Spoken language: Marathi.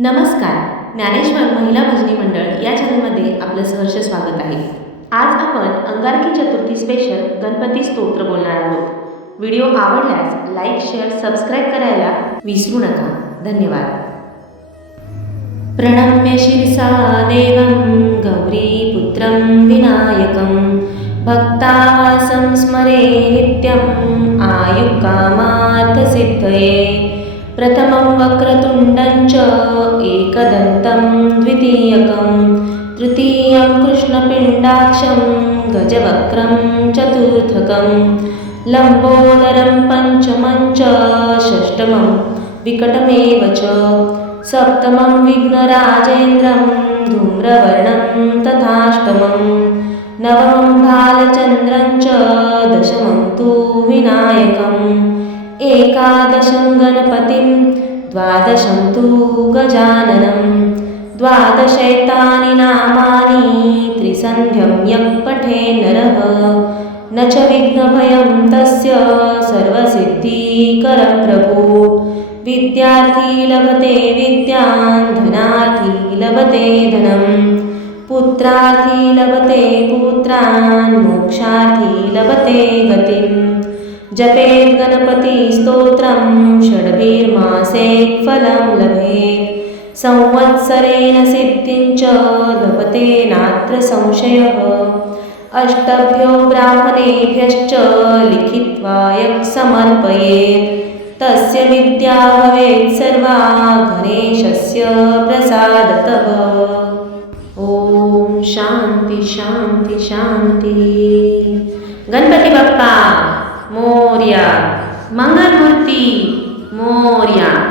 नमस्कार. ज्ञानेश्वर महिला भजनी मंडळ या चॅनलमध्ये आपलं सहर्ष स्वागत आहे. आज आपण अंगारकी चतुर्थी स्पेशल गणपती स्तोत्र बोलणार आहोत. व्हिडिओ आवडल्यास लाईक, शेअर, सबस्क्राईब करायला विसरू नका. धन्यवाद. प्रणम्य शिरसा देवं गौरीपुत्रं विनायकं भक्तावासं स्मरे नित्यं आयुकामार्थसिद्धये. प्रथमं वक्रतुण्डं च एकदन्तं द्वितीयकं तृतीयं कृष्णपिण्डाक्षं गजवक्त्रं चतुर्थकं लम्बोदरं पञ्चमं च षष्ठमं विकटमेव च सप्तमं विघ्नराजेन्द्रं धूम्रवर्णं तथाष्टमं नवमं भालचन्द्रं च दशमं तु विनायकम् एकादशं गणपतिं द्वादशं तु गजाननं द्वादशैतानि नामानि त्रिसन्ध्यं यः पठे नरः न च विघ्नभयं तस्य सर्वसिद्धिकरं प्रभु. विद्यार्थी लभते विद्यां धनार्थी लभते धनं पुत्रार्थी लभते पुत्रान् मोक्षार्थी लभते गतिम्. जपेत् गणपति स्तोत्रं षड्भिर्मासे फलं लभेत् संवत्सरेण सिद्धिं च लभते नात्र संशयः. अष्टभ्यो ब्राह्मणेभ्यश्च लिखित्वा यः समर्पयेत् तस्य विद्या भवेत् सर्वा गणेशस्य प्रसादतः. ओम शांती शांती शांती. गणपती बाप्पा मोरया. मंगलमूर्ती मोरया.